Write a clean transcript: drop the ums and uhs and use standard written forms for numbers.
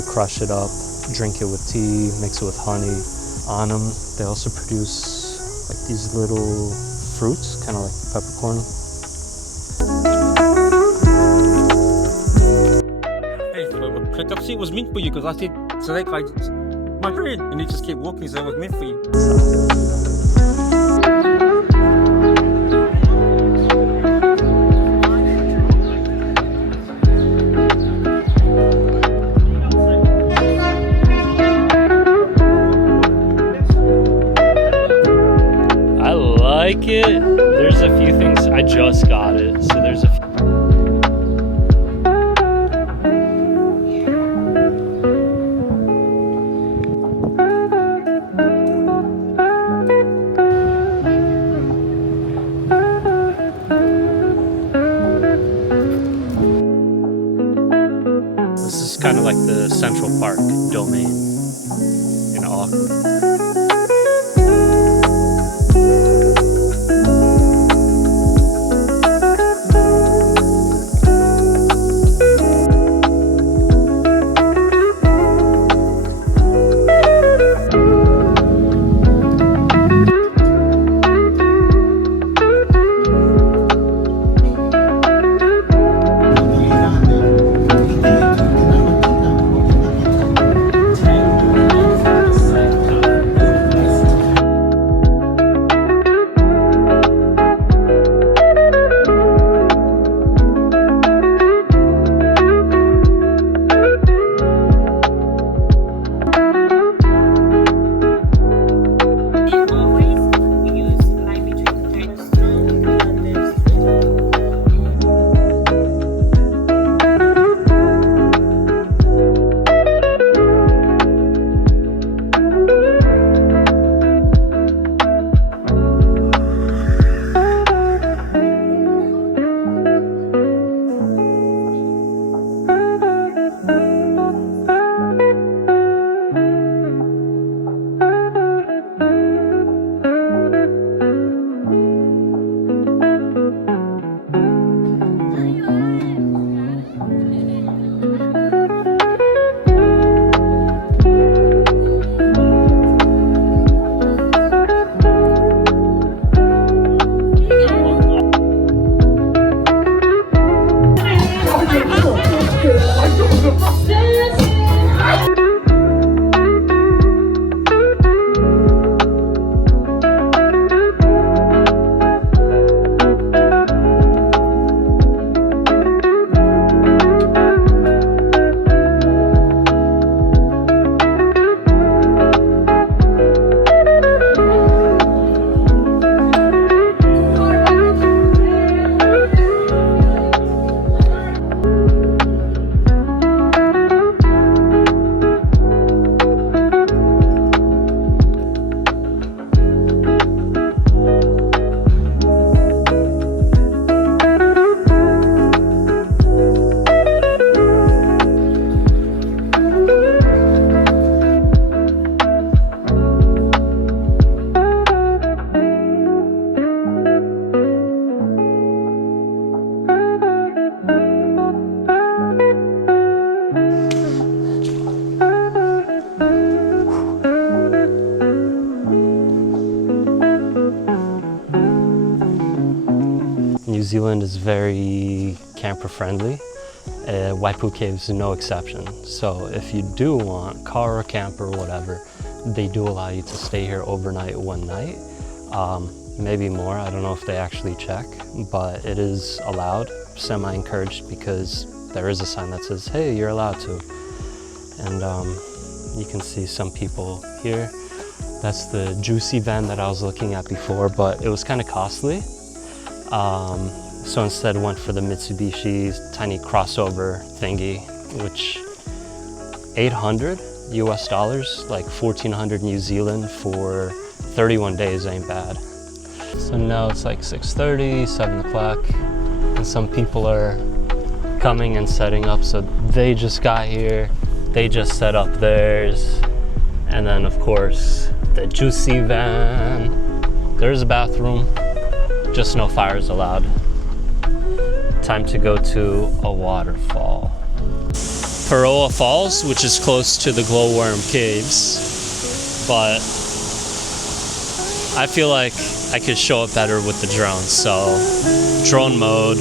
could crush it up, drink it with tea, mix it with honey. On them, they also produce like these little fruits, kind of like peppercorn. Hey, the pickup seat was meant for you because I said, so that guy, my friend, and he just kept walking, so it was meant for you. Like it. There's a few things. I just got it, so there's a few. This is kind of like the Central Park domain in Auckland. New Zealand is very camper friendly. Waipu Caves no exception. So if you do want car or camper or whatever, they do allow you to stay here overnight one night. Maybe more, I don't know if they actually check, but it is allowed, semi-encouraged, because there is a sign that says, hey, you're allowed to. And you can see some people here. That's the juicy van that I was looking at before, but it was kind of costly. So instead went for the Mitsubishi's tiny crossover thingy, which $800 US, like 1,400 New Zealand for 31 days ain't bad. So now it's like 6:30, 7 o'clock, and some people are coming and setting up. So they just got here, they just set up theirs. And then of course, the juicy van. There's a bathroom, just no fires allowed. Time to go to a waterfall. Piroa Falls, which is close to the glowworm caves, but I feel like I could show it better with the drone. So drone mode,